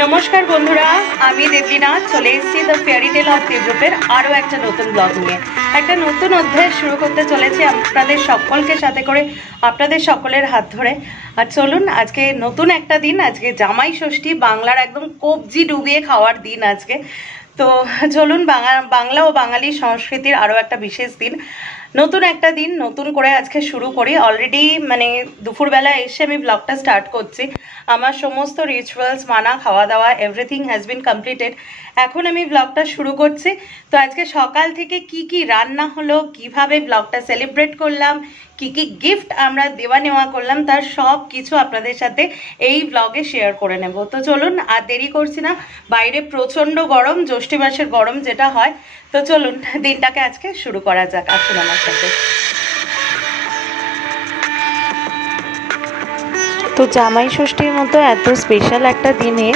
নমস্কার বন্ধুরা, আমি দেবলীনা চলে এসেছি দ্য ফেয়ারি টেল অফ দেবরূপের আরও একটা নতুন ব্লগ নিয়ে। একটা নতুন অধ্যায় শুরু করতে চলেছি আপনাদের সকলকে সাথে করে, আপনাদের সকলের হাত ধরে। আর চলুন, আজকে নতুন একটা দিন, আজকে জামাই ষষ্ঠী, বাংলার একদম কবজি ডুবিয়ে খাওয়ার দিন আজকে। তো চলুন, বাংলা ও বাঙালি সংস্কৃতির আরও একটা বিশেষ দিন, নতুন একটা দিন নতুন করে আজকে শুরু করি। অলরেডি মানে দুপুরবেলা এসে আমি ব্লগটা স্টার্ট করছি। আমার সমস্ত রিচুয়ালস মানা, খাওয়া দাওয়া, এভরিথিং হ্যাজ বিন কমপ্লিটেড। এখন আমি ব্লগটা শুরু করছি। তো আজকে সকাল থেকে কি কি রান্না হলো, কিভাবে ব্লগটা সেলিব্রেট করলাম, কি কি গিফট আমরা দেওয়া নেওয়া করলাম, তার সব কিছু আপনাদের সাথে এই ব্লগে শেয়ার করে নেব। তো চলুন, আর দেরি করছি না, বাইরে প্রচণ্ড গরম, জ্যৈষ্ঠ মাসের গরম যেটা হয়। তো চলুন দিনটাকে আজকে শুরু করা যাক, আসুন আমার সাথে। তো জামাই ষষ্ঠীর মতো এত স্পেশাল একটা দিনে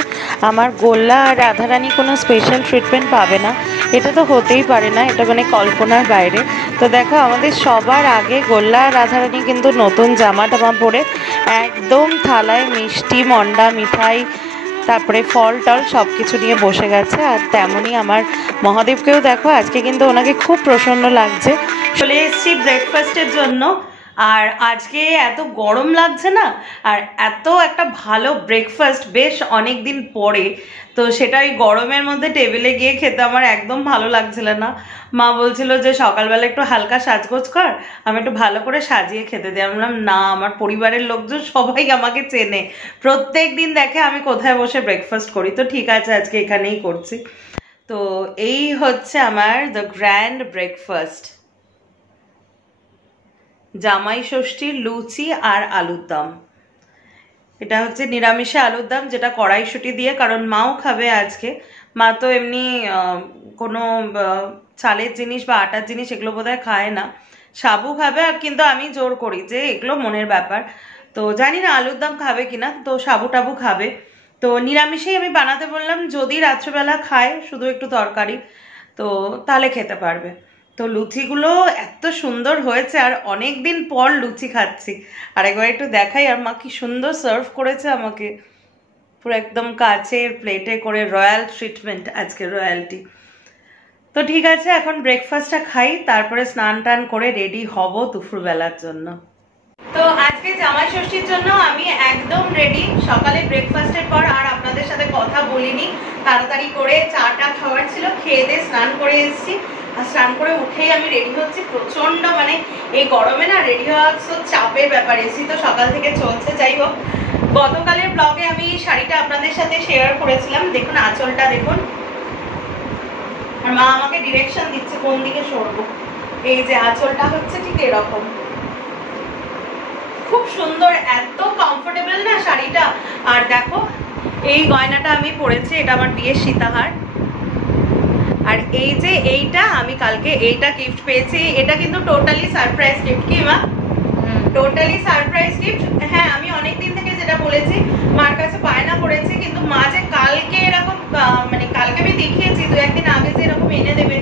আমার গোল্লা আর রাধারানী কোনো স্পেশাল ট্রিটমেন্ট পাবে না, এটা তো হতেই পারে না, এটা মানে কল্পনার বাইরে। তো দেখো, আমাদের সবার আগে গোল্লা আর রাধারানী কিন্তু নতুন জামা টামা পরে একদম থালায় মিষ্টি, মন্ডা, মিঠাই, তারপরে ফল টল সব কিছু নিয়ে বসে গেছে। আর তেমনই আমার মহাদেবকেও দেখো, আজকে কিন্তু ওনাকে খুব প্রসন্ন লাগছে। চলে এসেছি ব্রেকফাস্টের জন্য। আর আজকে এত গরম লাগছে না, আর এত একটা ভালো ব্রেকফাস্ট বেশ অনেক দিন পরে, তো সেটা ওই গরমের মধ্যে টেবিলে গিয়ে খেতে আমার একদম ভালো লাগছিল না। মা বলছিল যে সকালবেলা একটু হালকা সাজগোজ কর, আমি একটু ভালো করে সাজিয়ে খেতে দিই। আমি বললাম না, আমার পরিবারের লোকজন সবাই আমাকে চেনে, প্রত্যেক দিন দেখে আমি কোথায় বসে ব্রেকফাস্ট করি, তো ঠিক আছে আজকে এখানেই করছি। তো এই হচ্ছে আমার দ্য গ্র্যান্ড ব্রেকফাস্ট, জামাই ষষ্ঠীর লুচি আর আলুর দম। এটা হচ্ছে নিরামিষে আলুর দম, যেটা কড়াইশুঁটি দিয়ে, কারণ মাও খাবে আজকে। মা তো এমনি কোনো চালের জিনিস বা আটার জিনিস এগুলো বোধহয় খায় না, সাবু খাবে। আর কিন্তু আমি জোর করি যে এগুলো মনের ব্যাপার, তো জানি না আলুর দম খাবে কিনা, তো সাবু টাবু খাবে। তো নিরামিষেই আমি বানাতে বললাম, যদি রাত্রেবেলা খায় শুধু একটু তরকারি, তো তাহলে খেতে পারবে। তো লুচিগুলো এত সুন্দর হয়েছে, আর অনেক দিন পর লুচি খাচ্ছি। আর একবার একটু দেখাই, আর মা কি সুন্দর সার্ভ করেছে আমাকে, পুরো একদম কাচের প্লেটে করে, রয়্যাল ট্রিটমেন্ট আজকে, রয়্যালটি। তো ঠিক আছে, এখন ব্রেকফাস্টটা খাই, তারপরে স্নান টান করে রেডি হব দুপুরবেলার জন্য। তো আজকে জামাই ষষ্ঠীর জন্য আমি একদম রেডি। সকালে ব্রেকফাস্টের পর আর আপনাদের সাথে কথা বলিনি, তাড়াতাড়ি করে চাটা খাওয়ার ছিল, খেয়ে দিয়ে স্নান করে এসেছি। আর স্নান করে উঠেই আমি রেডি হচ্ছি। প্রচন্ড মানে এই গরমে না রেডি হওয়া চাপের ব্যাপার, এসি তো সকাল থেকে চলছে। যাই হোক, গতকালের ব্লগে আমি শাড়িটা আপনাদের সাথে শেয়ার করেছিলাম, দেখুন আঁচলটা দেখুন। আর মা আমাকে ডিরেকশন দিচ্ছে কোন দিকে সরবো। এই যে আঁচলটা হচ্ছে ঠিক এরকম, খুব সুন্দর, এত কমফোর্টেবল না শাড়িটা। আর দেখো এই গয়নাটা আমি পরেছি, এটা আমার বিয়ের সীতাহার। আর এই যে এইটা আমি কালকে এইটা গিফট পেয়েছি, এটা কিন্তু টোটালি সারপ্রাইজ গিফট। কি মা? Totally surprise gift. হ্যাঁ, আমি অনেকদিন থেকে যেটা বলেছি, মার কাছে বায়না করেছি, কিন্তু মা যে কালকে এরকম মানে কালকে আমি দেখিয়েছি দু একদিন আগে যে এরকম এনে দেবে,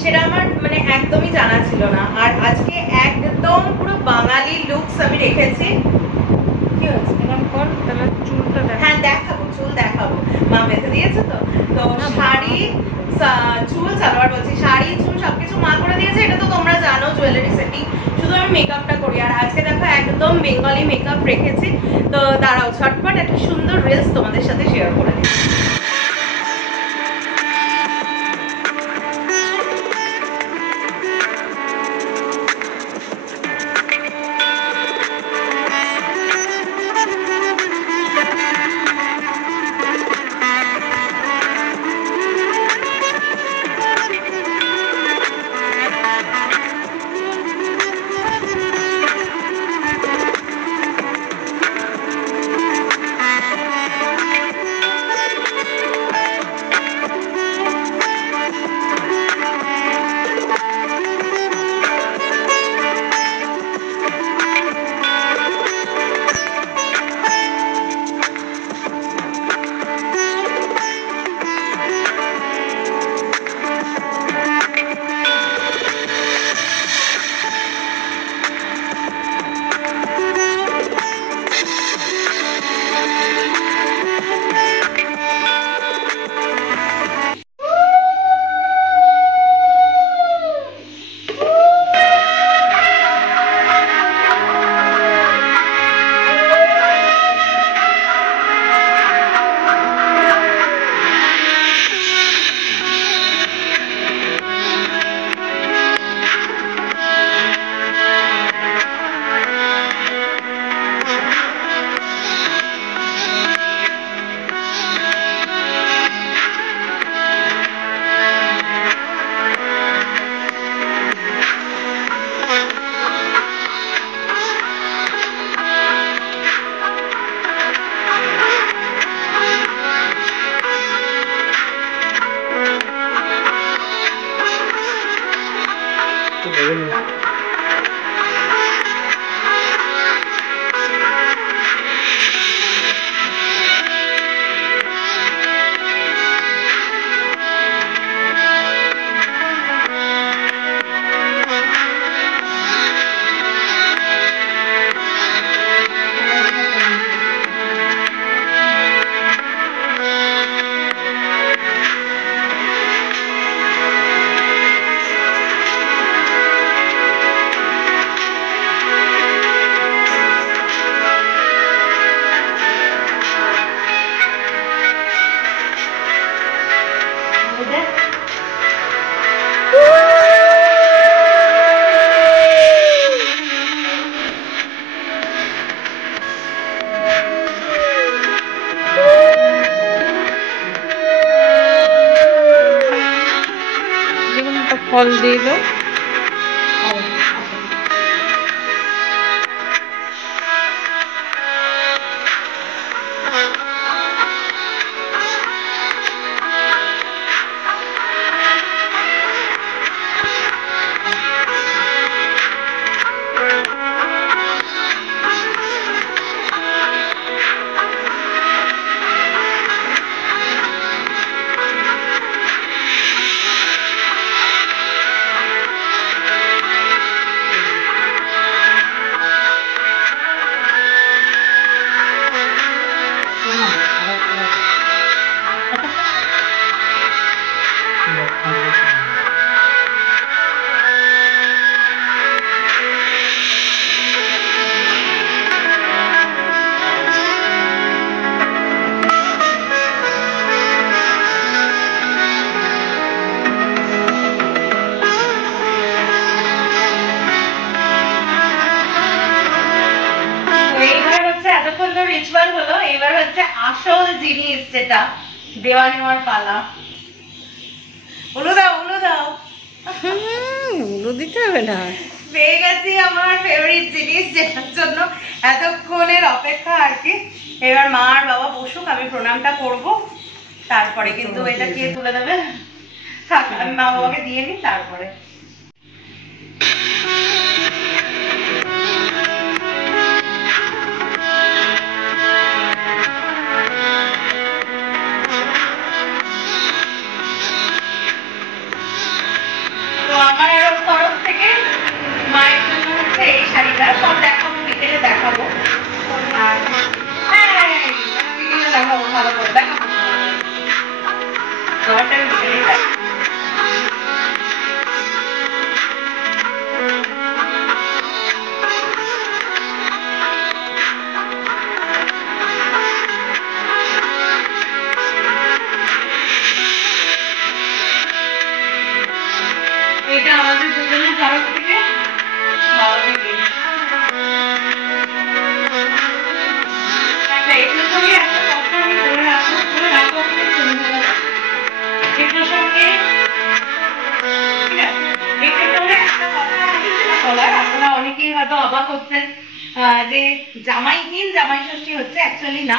সেটা আমার মানে একদমই জানা ছিল না। আর আজকে একদম পুরো বাঙালি লুকস আমি রেখেছি। কি হচ্ছে? হ্যাঁ দেখাবো, চুল দেখাবো, মা বেঁধে দিয়েছে। তো তো শাড়ি, চুল, সালোয়ার বলছি, শাড়ি, চুল সবকিছু মা করে দিয়েছে। এটা তো তোমরা জানো, জুয়েলারি সেটিং, শুধু আমি মেকআপটা করি। আর আজকে দেখো একদম বেঙ্গলি মেকআপ রেখেছি। তো দাঁড়াও, ঝটপট একটা সুন্দর রিলস তোমাদের সাথে শেয়ার করে দিই। ফল দিল। রিচুয়াল হলো, এবার হচ্ছে আসল জিনিস যেটা দেওয়া নেওয়ার পালা। উলু দাও, উলু দাও। উলু দিতে হবে না। পেয়ে গেছি আমার ফেভারিট জিনিস, যেটার জন্য এতক্ষণের অপেক্ষা আর কি। এবার মা আর বাবা বসুক, আমি প্রণামটা করব, তারপরে কিন্তু এটা কে তুলে দেবে। থাক, আমি মা বাবাকে দিয়ে নিই তারপরে। আমার তরফ থেকে মায়ের জন্য হচ্ছে এই শাড়িটা, সব দেখাবো, বিকেলে দেখাবো। আর বিকেলে দেখাবো, ভালো করে দেখাবো। তোমারটা আমি বিকেলেই দেখাবো। এটা আমাদের দুজনের তরফ থেকে বাবাকে দিই। আচ্ছা, এই প্রসঙ্গে একটা কথা আমি বলে রাখবো, এই প্রসঙ্গে একটা কথা বলার, আপনারা অনেকেই হয়তো অবাক হচ্ছেন যে জামাইহীন জামাই ষষ্ঠী হচ্ছে। অ্যাকচুয়ালি না,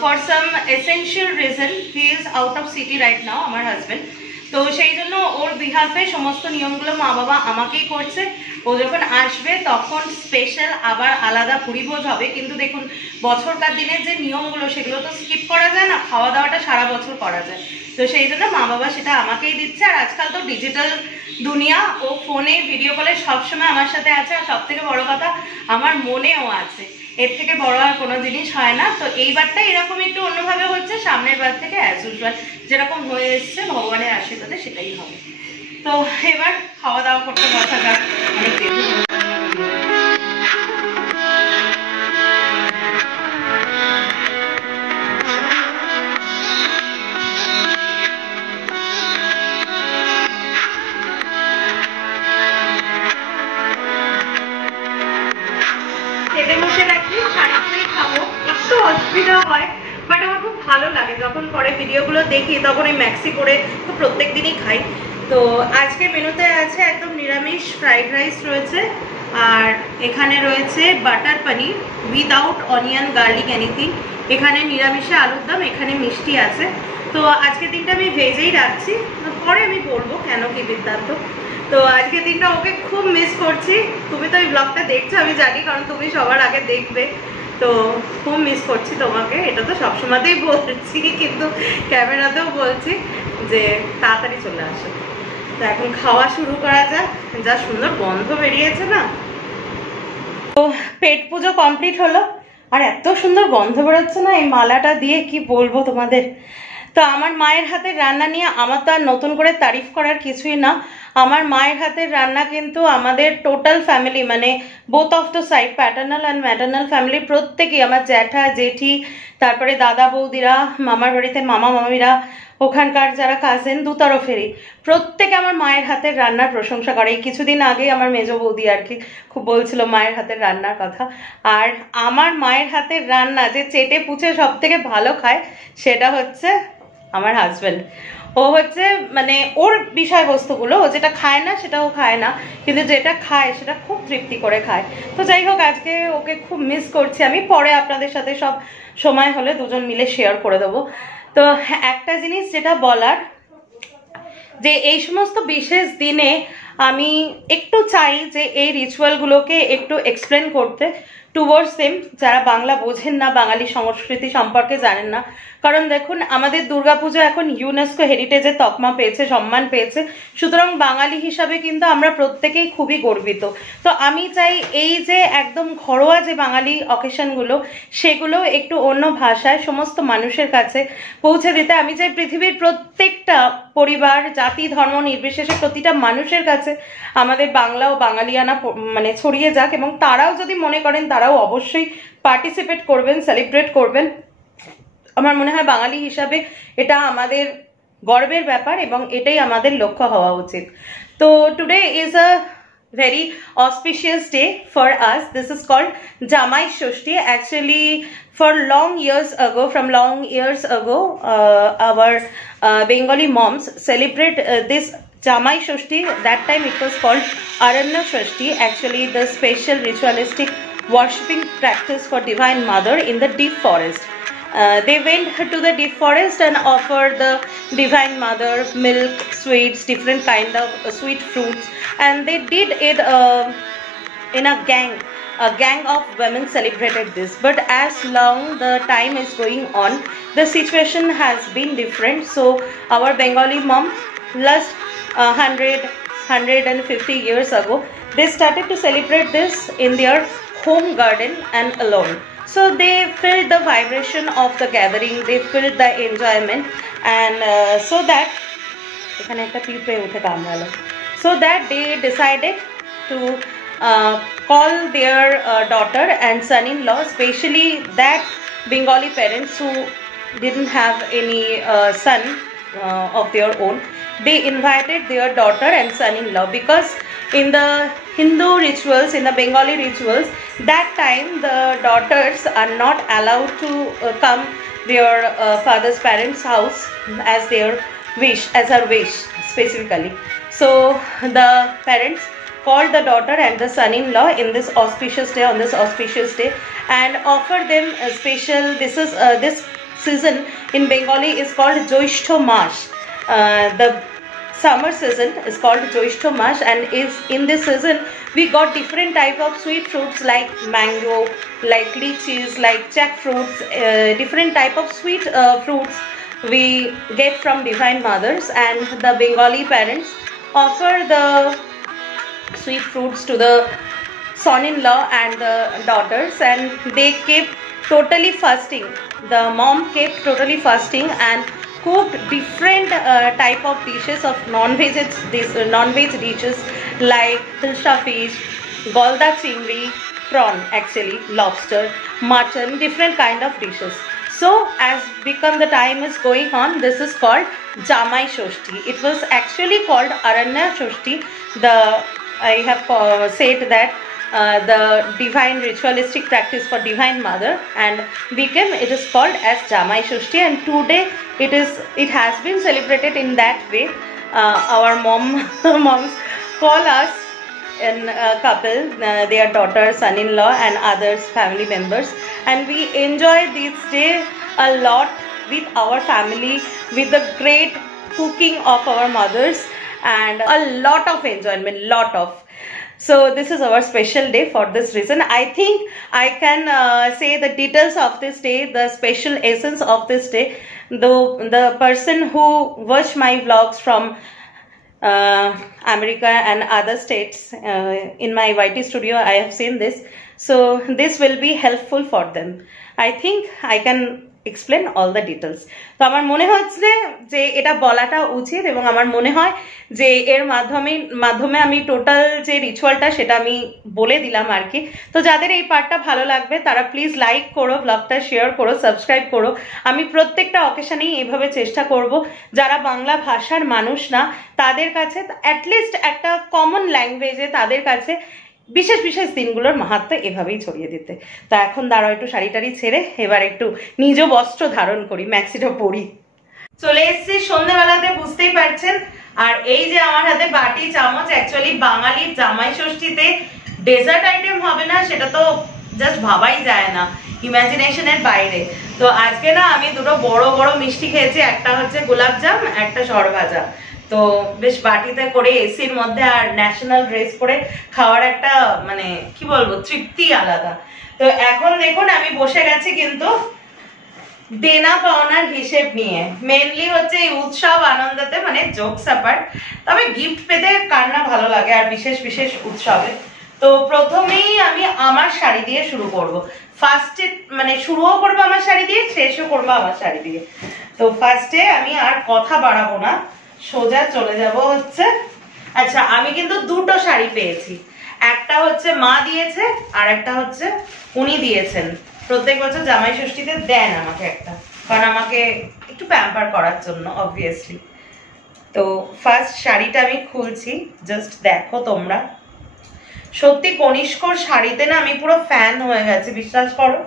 for some essential reason he is out of city right now, আমার হাজবেন্ড। তো সেই জন্য ওর বিহাফে সমস্ত নিয়মগুলো মা বাবা আমাকেই করছে। ও যখন আসবে তখন স্পেশাল আবার আলাদা পুরিভোজ হবে। কিন্তু দেখুন, বছরকার দিনের যে নিয়মগুলো সেগুলো তো স্কিপ করা যায় না, খাওয়া দাওয়াটা সারা বছর করা যায়। তো সেই জন্য মা বাবা সেটা আমাকেই দিচ্ছে। আর আজকাল তো ডিজিটাল দুনিয়া, ও ফোনে ভিডিও কলে সবসময় আমার সাথে আছে। আর সব থেকে বড় কথা, আমার মনেও আছে। এর থেকে বড় আর কোনো জিনিস হয় না। তো এইবারটা এরকম একটু অন্যভাবে হচ্ছে, সামনের বার থেকে অ্যাজ ইউজুয়াল যেরকম হয়ে এসছে ভগবানের আশীর্বাদে সেটাই হবে। তো এবার খাওয়া দাওয়া করতে বসা যাক, অনেক দেরি। অসুবিধা হয়, বাট আমার খুব ভালো লাগে যখন পরে ভিডিওগুলো দেখি, তখন এই ম্যাক্সি করে তো প্রত্যেক দিনই খাই। তো আজকে মেনুতে আছে একদম নিরামিষ ফ্রাইড রাইস রয়েছে, আর এখানে রয়েছে বাটার পনির উইদাউট অনিয়ন গার্লিক এনিথিং। এখানে নিরামিষে আলুর দম, এখানে মিষ্টি আছে। তো আজকের দিনটা আমি ভেজেই রাখছি, পরে আমি বলবো কেন কেন কি বৃত্তান্ত। তো আজকে দিনটা ওকে খুব মিস করছি। তুমি তো এই ব্লগটা দেখছো আমি জানি, কারণ তুমি সবার আগে দেখবে। তো খুব মিস করছি তোমাকে, এটা তো সবসময়তেই বলছি, কিন্তু ক্যামেরাতেও বলছি যে তাড়াতাড়ি চলে আসো। তো এখন খাওয়া শুরু করা যাক। যা সুন্দর গন্ধ বেরিয়েছে না। তো পেট পুজো কমপ্লিট হলো, আর এত সুন্দর গন্ধ বেরোচ্ছে না এই মালাটা দিয়ে, কি বলবো তোমাদের। তো আমার মায়ের হাতের রান্না নিয়ে আমার তো আর নতুন করে তারিফ করার কিছুই না। আমার মায়ের হাতের রান্না কিন্তু আমাদের টোটাল ফ্যামিলি, মানে both of the side, paternal and maternal family, প্রত্যেকেই, আমার জ্যাঠা জেঠি, তারপরে দাদা বৌদিরা, মামার বাড়িতে মামা মামিরা, ওখানকার যারা কাজিন দু তরফেরই, প্রত্যেকে আমার মায়ের হাতের রান্নার প্রশংসা করে। এই কিছুদিন আগে আমার মেজ বৌদি আর কি খুব বলছিল মায়ের হাতের রান্নার কথা। আর আমার মায়ের হাতের রান্না যে চেটে পুচে সব থেকে ভালো খায় সেটা হচ্ছে আমার হাজব্যান্ড। ও হচ্ছে মানে ওর বিষয়বস্তুগুলো, ও যেটা খায় না সেটাও খায় না, কিন্তু যেটা খায় সেটা খুব তৃপ্তি করে খায়। তো যাই হোক, আজকে ওকে খুব মিস করছি আমি। পরে আপনাদের সাথে সব সময় হলে দুজন মিলে শেয়ার করে দেবো। তো একটা জিনিস যেটা বলার, যে এই সমস্ত বিশেষ দিনে আমি একটু চাই যে এই রিচুয়ালগুলোকে একটু এক্সপ্লেন করতে টুয়ার্ডস দেম, যারা বাংলা বোঝেন না, বাঙালি সংস্কৃতি সম্পর্কে জানেন না। কারণ দেখুন, আমাদের দুর্গাপুজো এখন ইউনেস্কো হেরিটেজের তকমা পেয়েছে, সম্মান পেয়েছে, সুতরাং বাঙালি হিসাবে কিন্তু আমরা প্রত্যেকেই খুবই গর্বিত। তো আমি চাই এই যে একদম ঘরোয়া যে বাঙালি অকেশনগুলো, সেগুলো একটু অন্য ভাষায় সমস্ত মানুষের কাছে পৌঁছে দিতে। আমি চাই পৃথিবীর প্রত্যেকটা পরিবার, জাতি, ধর্ম নির্বিশেষে প্রতিটা মানুষের কাছে আমাদের বাংলা ও বাঙালিয়ানা মানে ছড়িয়ে যাক, এবং তারাও যদি মনে করেন তারাও অবশ্যই পার্টিসিপেট করবেন, সেলিব্রেট করবেন। আমার মনে হয় বাঙালি হিসাবে এটা আমাদের গর্বের ব্যাপার, এবং এটাই আমাদের লক্ষ্য হওয়া উচিত। তো today is a very auspicious day for us. This is called Jamai Shoshti. Actually, for long years ago, our Bengali moms celebrate this Jamai Shoshti. That time it was called Aranya Shoshti. Actually, the special ritualistic worshipping practice for Divine Mother in the deep forest. They went to the deep forest and offered the Divine Mother milk, sweets, different kind of sweet fruits, and they did it in a gang of women celebrated this. But as long the time is going on, the situation has been different. So our Bengali mom, last 150 years ago, they started to celebrate this in their home garden and alone. So they felt the vibration of the gathering, they felt the enjoyment, and so that they decided to call their daughter and son-in-law, especially that Bengali parents who didn't have any son of their own. They invited their daughter and son-in-law, because in the Hindu rituals, in the Bengali rituals, that time the daughters are not allowed to come their father's parents' house as their wish, as her wish specifically. So the parents called the daughter and the son-in-law in this auspicious day, on this auspicious day, and offered them a special, this season in Bengali is called Joishtho Mas. The summer season is called Joishtho Mas, and is in this season we got different type of sweet fruits like mango, like lychees, like jackfruits, different type of sweet fruits we get from Divine Mothers, and the Bengali parents offer the sweet fruits to the son-in-law and the daughters, and they kept totally fasting. The mom kept totally fasting and cooked different type of dishes of non-veg dishes like hilsa fish, golda chingri, prawn, actually lobster, mutton, different kind of dishes. So as become the time is going on, this is called Jamai Shoshti. It was actually called Aranya Shoshti. I have said that the divine ritualistic practice for Divine Mother, and it is called as Jamai Shoshti, and today it has been celebrated in that way. Our moms call us in a couple, their daughter, son-in-law, and others family members, and we enjoy this day a lot with our family, with the great cooking of our mothers, and a lot of enjoyment, lot of. So this is our special day for this reason. I think I can say the details of this day, the special essence of this day. Though the person who watch my vlogs from America and other states in my YT studio, I have seen this. So this will be helpful for them. I think I can explain all the details. তো আমার মনে হচ্ছে যে এটা বলাটা উচিত এবং আমার মনে হয় যে এর মাধ্যমে আমি টোটাল যে রিচুয়ালটা সেটা আমি বলে দিলাম আর কি। তো যাদের এই পার্টটা ভালো লাগবে তারা প্লিজ লাইক করো, ব্লগটা শেয়ার করো, সাবস্ক্রাইব করো। আমি প্রত্যেকটা অকেশনেই এইভাবে চেষ্টা করব যারা বাংলা ভাষার মানুষ না তাদের কাছে অ্যাটলিস্ট একটা কমন ল্যাঙ্গুয়েজে তাদের কাছে বিশেষ বিশেষ দিনগুলোর মাহাত্ম্য এভাবেই ছড়িয়ে দিতে। তা এখন দাঁড়াও একটু শাড়ি টাড়ি ছেড়ে এবার একটু নিজ বস্ত্র ধারণ করি, ম্যাক্সিটা পরি। চলে এসেছি সন্ধ্যেবেলাতে, বুঝতেই পারছেন। আর এই যে আমার হাতে বাটি চামচ, অ্যাকচুয়ালি বাঙালির জামাই ষষ্ঠীতে ডেজার্ট আইটেম হবে না সেটা তো জাস্ট ভাবাই যায় না, ইমাজিনেশনের বাইরে। তো আজকে না আমি দুটো বড় বড় মিষ্টি খেয়েছি, একটা হচ্ছে গোলাপজাম, একটা সরভাজা। তো বেশ বাটিতে করে এসির মধ্যে আর ন্যাশনাল ড্রেস পরে খাওয়ার একটা মানে কি বলবো তৃপ্তি আলাদা। তো এখন দেখুন আমি বসে গেছি কিন্তু দেনা পাওনার হিসেব নিয়ে, মেনলি হচ্ছে এই উৎসব আনন্দতে, মানে জোকস অ্যাপার্ট। তবে গিফট পেতে কার না ভালো লাগে আর বিশেষ বিশেষ উৎসবে। তো প্রথমেই আমি আমার শাড়ি দিয়ে শুরু করব, ফার্স্টে মানে শুরুও করবো আমার শাড়ি দিয়ে, শেষও করবো আমার শাড়ি দিয়ে। তো ফার্স্টে আমি আর কথা বাড়াবো না, সোজা চলে যাব হচ্ছে, আচ্ছা আমি কিন্তু দুটো শাড়ি পেয়েছি, একটা হচ্ছে মা দিয়েছে আর একটা হচ্ছে উনি দিয়েছেন। প্রত্যেক বছর জামাই ষষ্ঠীতে দেন আমাকে একটা, কারণ আমাকে একটু প্যাম্পার করার জন্য অবভিয়াসলি। তো ফার্স্ট শাড়িটা আমি খুলছি, জাস্ট দেখো তোমরা। সত্যি কনিষ্কর শাড়িতে না আমি পুরো ফ্যান হয়ে গেছি, বিশ্বাস করো।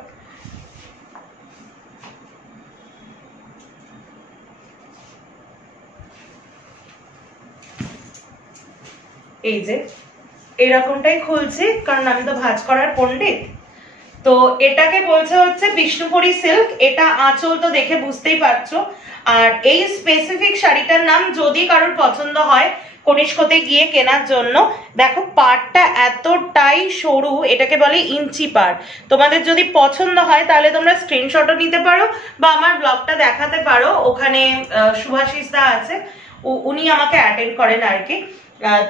এই যে এরকমটাই খুলছি, কারণ আমি তো ভাঁজ করার পণ্ডিত। তো এটাকে বলছে হচ্ছে বিষ্ণুপুরী সিল্ক, এটা আঁচল তো দেখে বুঝতেই পারছো। আর এই স্পেসিফিক শাড়িটার নাম যদি কারোর পছন্দ হয় কনিষ্কতে গিয়ে কেনার জন্য, দেখো পাড়টা এতটাই সরু, এটাকে বলে ইঞ্চি পাড়। তোমাদের যদি পছন্দ হয় তাহলে তোমরা স্ক্রিনশটও নিতে পারো বা আমার ব্লগটা দেখাতে পারো, ওখানে সুভাষিস দা আছে, উনি আমাকে অ্যাটেন্ড করেন আর কি।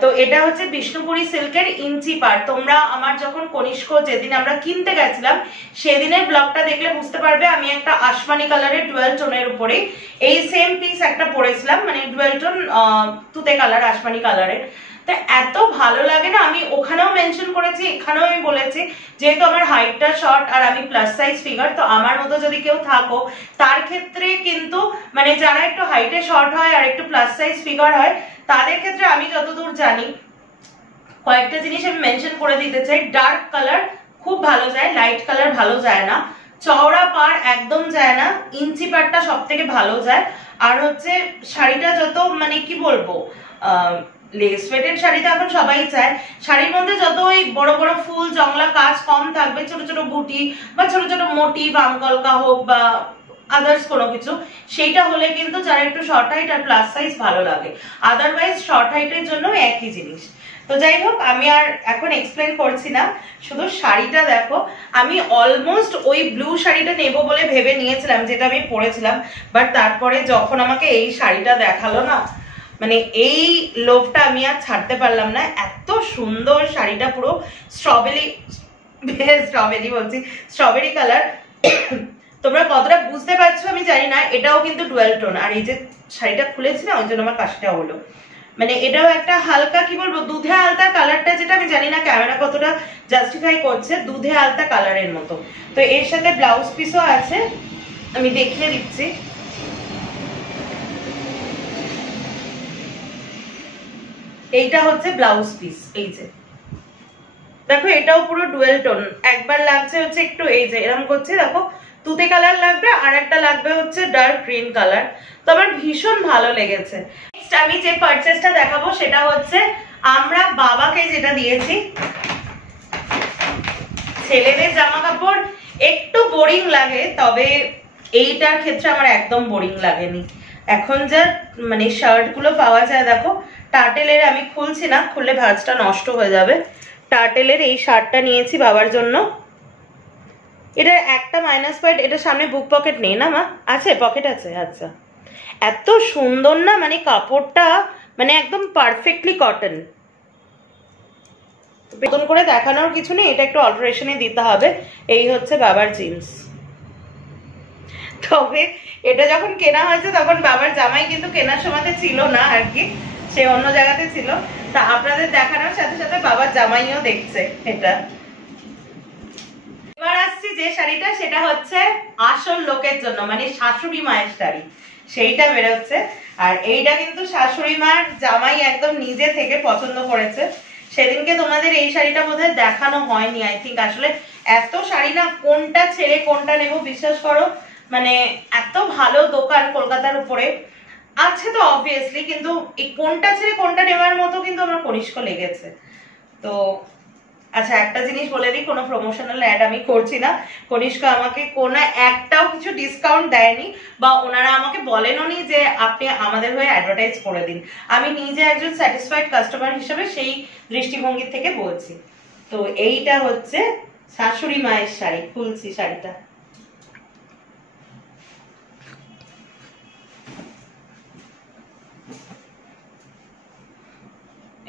তো এটা হচ্ছে বিষ্ণুপুরী সিল্কের ইঞ্চি পাড়। তোমরা আমার যখন কনিষ্ক যেদিন আমরা কিনতে গেছিলাম সেদিনের ব্লগটা দেখলে বুঝতে পারবে, আমি একটা আসমানি কালারের ডুয়েল টোনের উপরে এই সেম পিস একটা পরেছিলাম, মানে ডুয়েল টোন তুতে কালার, আসমানি কালারের। তো এত ভালো লাগে না, আমি ওখানেও মেনশন করেছি, এখানেও আমি বলেছি, যেহেতু আমার হাইটটা শর্ট আর আমি প্লাস সাইজ ফিগার, তো আমার মতো যদি কেউ থাকো তার ক্ষেত্রে কিন্তু মানে যারা একটু হাইটে শর্ট হয় আর একটু প্লাস সাইজ ফিগার হয় তাদের ক্ষেত্রে আমি যতদূর জানি কয়েকটা জিনিস আমি মেনশন করে দিতে চাই। ডার্ক কালার খুব ভালো যায়, লাইট কালার ভালো যায় না, চওড়া পাড় একদম যায় না, ইঞ্চি পাড়টা সব থেকে ভালো যায়। আর হচ্ছে শাড়িটা যত মানে কি বলবো লেস ওয়েটেড শাড়িতে এখন সবাই চায়, শাড়ির মধ্যে যত ওই বড় বড় ফুল জংলা কাজ কম থাকবে, ছোট ছোট বুটি বা ছোট ছোট মোটিভ আমকলকা হোক বা আদার্স কোনো কিছু, সেইটা হলে কিন্তু যারা একটু শর্ট হাইট আর প্লাস সাইজ ভালো লাগে। আদারওয়াইজ শর্ট হাইটের জন্য একই জিনিস। তো যাই হোক আমি আর এখন এক্সপ্লেন করছি না, শুধু শাড়িটা দেখো। আমি অলমোস্ট ওই ব্লু শাড়িটা নেবো বলে ভেবে নিয়েছিলাম যেটা আমি পরেছিলাম, বাট তারপরে যখন আমাকে এই শাড়িটা দেখালো না, মানে এই লোভটা আমি আর ছাড়তে পারলাম না। এত সুন্দর শাড়িটা, পুরো স্ট্রবেরি বলছি, স্ট্রবেরি কালার। তোমরা কতটা বুঝতে পারছো আমি জানি না, এটাও কিন্তু ডুয়েল টোন। আর এই যে শাড়িটা খুলেছি না, ওই জন্য আমার কাশিটা হলো। মানে এটাও একটা হালকা কি বলবো দুধে আলতা কালারটা, যেটা আমি জানি না ক্যামেরা কতটা জাস্টিফাই করছে, দুধে আলতা কালারের মতো। তো এর সাথে ব্লাউজ পিসও আছে, আমি দেখিয়ে দিচ্ছি। এইটা হচ্ছে ব্লাউজ পিস, এই যে দেখো এটাও পুরো ডুয়েল টোন। একবার লাগছে হচ্ছে একটু এই যে এরকম করছে, দেখো তুতে কালার লাগবে, আর একটা লাগবে হচ্ছে ডার্ক গ্রিন কালার। তো আমার ভীষণ ভালো লেগেছে। নেক্সট আমি যে পারচেসটা দেখাবো সেটা হচ্ছে আমরা বাবাকে যেটা দিয়েছি। ছেলেদের জামা কাপড় একটু বোরিং লাগে, তবে এইটার ক্ষেত্রে আমার একদম বোরিং লাগেনি। এখন যা মানে শার্ট গুলো পাওয়া যায় দেখো, টার্টেলের, আমি খুলছি না, খুললে ভাঁজটা নষ্ট হয়ে যাবে। টার্টেলের এই শার্টটা নিয়েছি বাবার জন্য। এটা একটা মাইনাস পয়েন্ট, এটা সামনে বুক পকেট নেই না মা? আছে, পকেট আছে, আচ্ছা। এত সুন্দর না, মানে কাপড়টা মানে একদম পারফেক্টলি কটন। নতুন করে দেখানোর কিছু নেই, এটা একটু অল্টারেশনে দিতে হবে। এই হচ্ছে বাবার জিন্স। তবে এটা যখন কেনা হয়েছে তখন বাবার জামাই কিন্তু কেনার সময়তে ছিল না আর কি, সে অন্য জায়গাতে ছিল। তা আপনাদের দেখানোর সাথে সাথে বাবার জামাইও দেখছে এটা। এবার আসছি যে শাড়িটা, সেটা হচ্ছে আসল লোকের জন্য, মানে শাশুড়ি মায়ের শাড়ি, সেইটা বেরোচ্ছে। আর এইটা কিন্তু শাশুড়ি মার জামাই একদম নিজে থেকে পছন্দ করেছে। সেদিনকে তোমাদের এই শাড়িটা বোধহয় দেখানো হয়নি আই থিঙ্ক। আসলে এত শাড়ি না, কোনটা ছেড়ে কোনটা নেব বিশ্বাস করো, মানে এত ভালো দোকান কলকাতার উপরে আছে তো অবভিয়াসলি, কিন্তু এই কোনটা ছেড়ে কোনটা নেওয়ার মতো কিন্তু আমার কনিষ্ক লেগেছে। তো আচ্ছা, একটা জিনিস বলে দিই, কোনো প্রমোশনাল অ্যাড আমি করছি না। কনিষ্ক আমাকে কোনো একটাও কিছু ডিসকাউন্ট দেয়নি, বা ওনারা আমাকে বলেনও নি যে আপনি আমাদের হয়ে অ্যাডভার্টাইজ করে দিন। আমি নিজে একজন স্যাটিসফাইড কাস্টমার হিসেবে সেই দৃষ্টিভঙ্গি থেকে বলছি। তো এইটা হচ্ছে শাশুড়ি মায়ের শাড়ি, খুলছি শাড়িটা।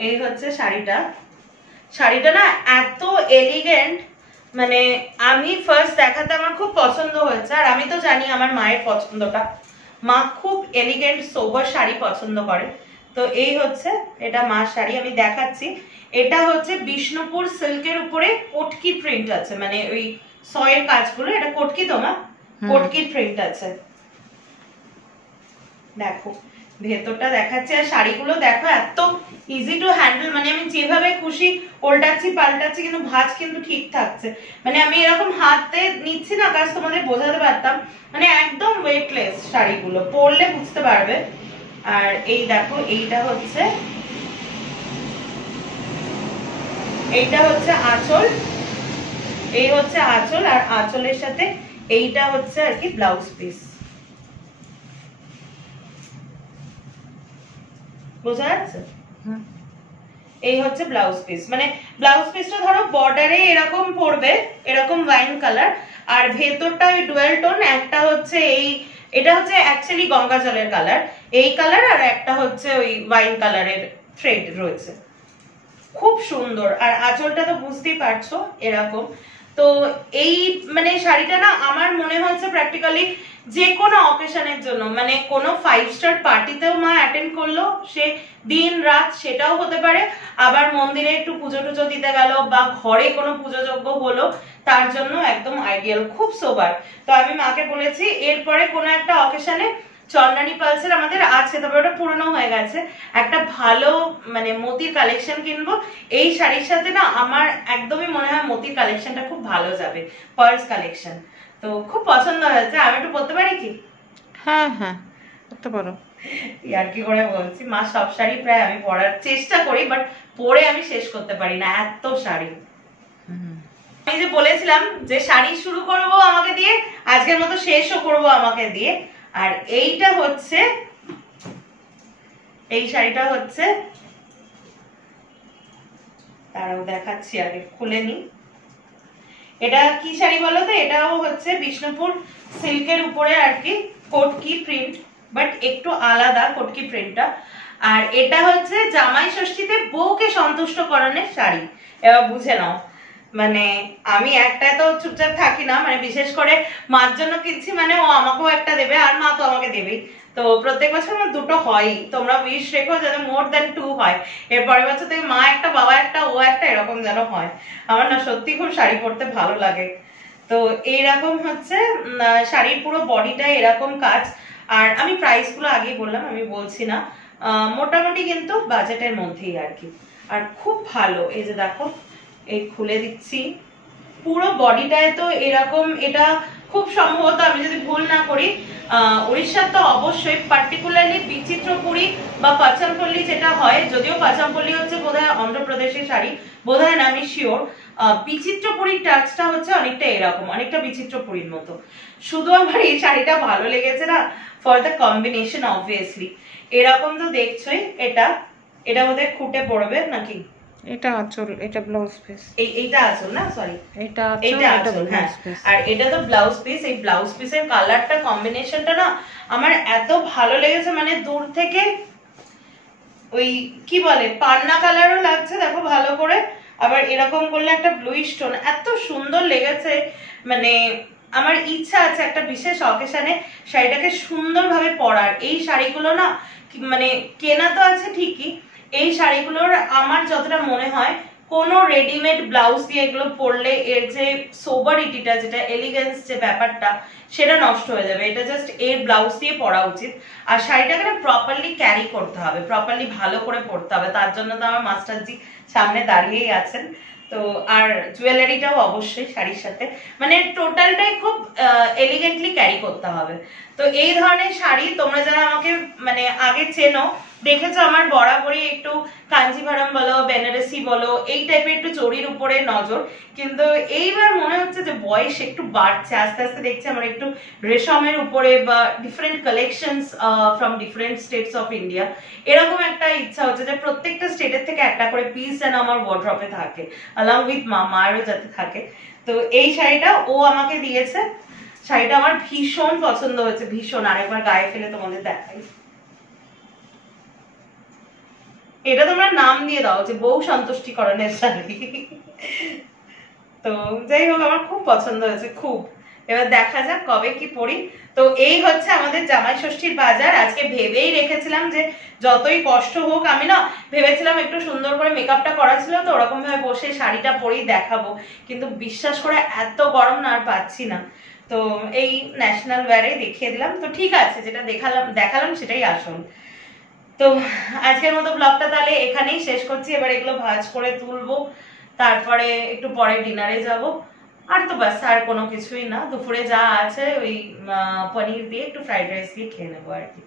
এই হচ্ছে শাড়িটা। শাড়িটা না এত এলিগেন্ট, মানে আমি ফার্স্ট দেখাতে আমার খুব পছন্দ হয়েছে। আর আমি তো জানি আমার মায়ের পছন্দটা, মা খুব এলিগেন্ট সোবার শাড়ি পছন্দ করে। তো এই হচ্ছে এটা মার শাড়ি, আমি দেখাচ্ছি। এটা হচ্ছে বিষ্ণুপুর সিল্কের উপরে কটকি প্রিন্ট আছে, মানে ওই সয়ের কাজগুলো, এটা কটকি তো মা? কটকি প্রিন্ট আছে, দেখো ভেতরটা দেখাচ্ছে। আর শাড়িগুলো দেখো এত ইজি টু হ্যান্ডেল, মানে আমি যেভাবে খুশি উল্টাচ্ছি পাল্টাচ্ছি কিন্তু ভাঁজ কিন্তু ঠিক থাকছে। মানে আমি এরকম হাতে নিচ্ছি না কাজ, তোমাদের বোঝাতে পারতাম, মানে একদম ওয়েটলেস শাড়িগুলো, পরলে বুঝতে পারবে। আর এই দেখো, এইটা হচ্ছে আঁচল, এই হচ্ছে আঁচল। আর আঁচলের সাথে এইটা হচ্ছে আর কি ব্লাউজ পিস, বোঝা যাচ্ছে? এই হচ্ছে ব্লাউজ পিস, মানে ব্লাউজ পিসটা ধরো বর্ডারে এরকম পড়বে, এরকম ওয়াইন কালার। আর ভেতরটা ওই ডুয়াল টোন, একটা হচ্ছে এটা হচ্ছে অ্যাকচুয়ালি গঙ্গা জলের কালার, এই কালার, আর একটা হচ্ছে ওই ওয়াইন কালারের থ্রেড রয়েছে, খুব সুন্দর। আর আঁচলটা তো বুঝতেই পারছো এরকম। তো এই মানে শাড়িটা না আমার মনে হচ্ছে প্র্যাকটিক্যালি যে কোনো অকেশনের জন্য, মানে কোনো 5 স্টার পার্টিতেও মা অ্যাটেন্ড করলো, সে দিন রাত সেটাও হতে পারে, আবার মন্দিরে একটু পুজো টুজো দিতে গেল, বা ঘরে কোনো পুজো যজ্ঞ হলো, তার জন্য একদম আইডিয়াল, খুব সোবার। তো আমি মাকে বলেছি এরপরে কোনো একটা অকেশনে চন্দ্রানী পালসের আমাদের আছে, তবে ওটা পুরনো হয়ে গেছে, একটা ভালো মানে মতির কালেকশন কিনবো। এই শাড়ির সাথে না আমার একদমই মনে হয় মতির কালেকশনটা খুব ভালো যাবে, পার্লস কালেকশন। তো খুব পছন্দ হয়েছে। আমি একটু পরতে পারি কি? হ্যাঁ হ্যাঁ, করতে পারো। আর কি করে বলছি, মা সব শাড়ি প্রায় আমি পরার চেষ্টা করি, বাট পরে আমি শেষ করতে পারি না, এত শাড়ি। আমি যে বলেছিলাম যে শাড়ি শুরু করব আমাকে দিয়ে, আজকের মতো শেষও করব আমাকে দিয়ে। আর এইটা হচ্ছে, এই শাড়িটা হচ্ছে, তারাও দেখাচ্ছি, আগে খুলে নি। এটা কি শাড়ি বলো তো? এটাও হচ্ছে বিষ্ণুপুর সিল্কের উপরে আর কি কটকি প্রিন্ট, বাট একটু আলাদা কটকি প্রিন্টটা। আর এটা হচ্ছে জামাই ষষ্ঠীতে বউকে সন্তুষ্ট করানোর শাড়ি। এবার বুঝে নাও, মানে আমি একটা তো চুপচাপ থাকি না, মানে বিশেষ করে মার জন্য কিনছি মানে ও আমাকেও একটা দেবে, আর মা তো আমাকে দেবেই। তো প্রত্যেক বছর আমার দুটো হয়, তোমরা উইশ রেখো যাতে মোর দ্যান 2 হয়। এর পরের বছর থেকে মা একটা, বাবা একটা, ও একটা, এরকম যেন হয়। আমার না সত্যি খুব শাড়ি পরতে ভালো লাগে। তো এইরকম হচ্ছে শাড়ির পুরো বডিটা এরকম কাজ। আর আমি প্রাইস গুলো আগেই বললাম, আমি বলছি না, মোটামুটি কিন্তু বাজেটের মধ্যেই আর কি। আর খুব ভালো, এই যে দেখো, এই খুলে দিচ্ছি, পুরো বডিটায় তো এরকম, এটা খুব সম্ভবত আমি যদি ভুল না করি উড়িষ্যার তো অবশ্যই, পার্টিকুলারলি বিচিত্রপুরী বা পাচামপল্লী যেটা হয়, যদিও পাচামপল্লী হচ্ছে বোধহয় অন্ধ্রপ্রদেশের শাড়ি, বোধহয় না, আমি শিওর। বিচিত্রপুরীর টাচটা হচ্ছে অনেকটা এরকম, অনেকটা বিচিত্রপুরীর মতো। শুধু আমার এই শাড়িটা ভালো লেগেছে না ফর দ্য কম্বিনেশন, অবভিয়াসলি এরকম তো দেখছোই। এটা এটা বোধহয় খুঁটে পড়বে নাকি? এটা আঁচল, এটা ব্লাউজ পিস। এইটা আঁচল না, সরি এটা আঁচল, হ্যাঁ। আর এটা তো ব্লাউজ পিস। এই ব্লাউজ পিসের কালারটা কম্বিনেশনটা না আমার এত ভালো লেগেছে, মানে দূর থেকে ওই কি বলে পান্না কালারও লাগছে দেখো ভালো করে, আবার এরকম করলে একটা ব্লুইশ টোন, এত সুন্দর লেগেছে। মানে আমার ইচ্ছা আছে একটা বিশেষ অকেশনে শাড়িটাকে সুন্দরভাবে পরার। এই শাড়িগুলো না মানে কেনা তো আছে ঠিকই, এই শাড়িগুলোর আমার যতটা মনে হয় কোনো রেডিমেড ব্লাউজ দিয়ে এগুলো পরলে এর যে সোবারিটিটা, যেটা এলিগেন্স যে ব্যাপারটা, সেটা নষ্ট হয়ে যাবে। এটা জাস্ট এর ব্লাউজ দিয়ে পরা উচিত। আর শাড়িটাকে না প্রপারলি ক্যারি করতে হবে, প্রপারলি ভালো করে পরতে হবে। তার জন্য তো আমার মাস্টারজি সামনে দাঁড়িয়েই আছেন। তো আর জুয়েলারিটাও অবশ্যই শাড়ির সাথে, মানে টোটালটাই খুব এলিগেন্টলি ক্যারি করতে হবে। তো এই ধরনের শাড়ি তোমরা যারা আমাকে মানে আগে চেনো, দেখেছো আমার বরাবরই একটু কাঞ্জিভারম বলো, বেনারসি বলো, এই টাইপের একটু চড়ির উপরে নজর। কিন্তু এইবার মনে হচ্ছে যে বয়স একটু বাড়ছে, আস্তে আস্তে দেখছি আমার একটু রেশমের উপরে বা different collections from different states of India, এরকম একটা ইচ্ছা হচ্ছে যে প্রত্যেকটা স্টেটের থেকে একটা করে পিস যেন আমার ওয়ার্ড্রপে থাকে, along with মায়েরও যাতে থাকে। তো এই শাড়িটা ও আমাকে দিয়েছে, শাড়িটা আমার ভীষণ পছন্দ হয়েছে, ভীষণ। আরেকবার গায়ে ফেলে তোমাদের দেখাই। এটা তোমরা নাম দিয়ে দাও যে বউ সন্তুষ্টিকরণের শাড়ি। তো যাই হোক আমার খুব পছন্দ হয়েছে, খুব। এবার দেখা যাক কবে কি পরি। তো এই হচ্ছে আমাদের জামাই ষষ্ঠীর বাজার। আজকে ভেবেই রেখেছিলাম যে যতই কষ্ট হোক, আমি না ভেবেছিলাম একটু সুন্দর করে মেকআপটা করা ছিল, তো ওরকম ভাবে বসে শাড়িটা পরেই দেখাবো, কিন্তু বিশ্বাস করে এত গরম না আর পাচ্ছি না। তো এই ন্যাশনাল ওয়্যারে দেখিয়ে দিলাম। তো ঠিক আছে, যেটা দেখালাম সেটাই আসল। তো আজকের মতো ব্লগটা তাহলে এখানেই শেষ করছি। এবার এগুলো ভাঁজ করে তুলবো, তারপরে একটু পরে ডিনারে যাব। আর তো ব্যাস আর কোনো কিছুই না, দুপুরে যা আছে ওই পনির দিয়ে একটু ফ্রাইড রাইস দিয়ে খেয়ে নেবো আর কি।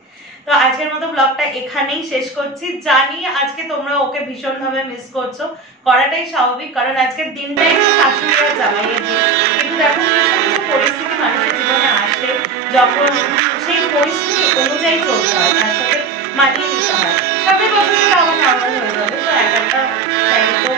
তো আজকের মতো ব্লগটা এখানেই শেষ করছি। জানি আজকে তোমরা ওকে ভীষণ ভাবে মিস করছো, করাটাই স্বাভাবিক, কারণ আজকের দিনটাই শাশুড়ি আর জামাইয়ের দিন। কিন্তু দেখো কিছু কিছু পরিস্থিতি মানুষের জীবনে আসে, যখন সেই পরিস্থিতি অনুযায়ী চলতে হয়, তার সাথে মানিয়ে নিতে হয়। সামনের বছর আবার নর্মাল হয়ে যাবে, তো এক একটা টাইম তো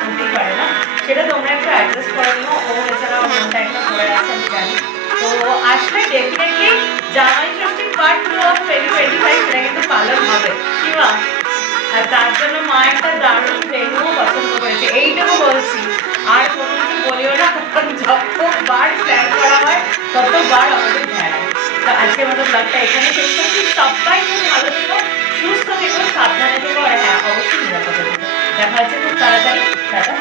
হতেই পারে না, সেটা তোমরা একটু অ্যাডজাস্ট করে নিও। ও এছাড়াও মনটা একটা পড়ে আছে আমি জানি। তো আসলে ডেফিনেটলি জামাই ষষ্ঠীর পার্ট 2 অফ 2025 সেটা কিন্তু পালন হবে, কি মা? আর তার জন্য মা একটা দারুণ ভেন্যুও পছন্দ করেছে, এইটুকু বলছি। আর কোনো কিছু বলিও না, কারণ যতবার প্ল্যান করা হয় ততবার আমাদের ভেড়ায়। তো আজকের মতো ব্লগটা এখানে শেষ করছি। সবাই খুব ভালো থেকো, সুস্থ থেকো, সাবধানে থেকো, আর হ্যাঁ অবশ্যই নিরাপদে থেকো। দেখা হচ্ছে খুব তাড়াতাড়ি। টাটা।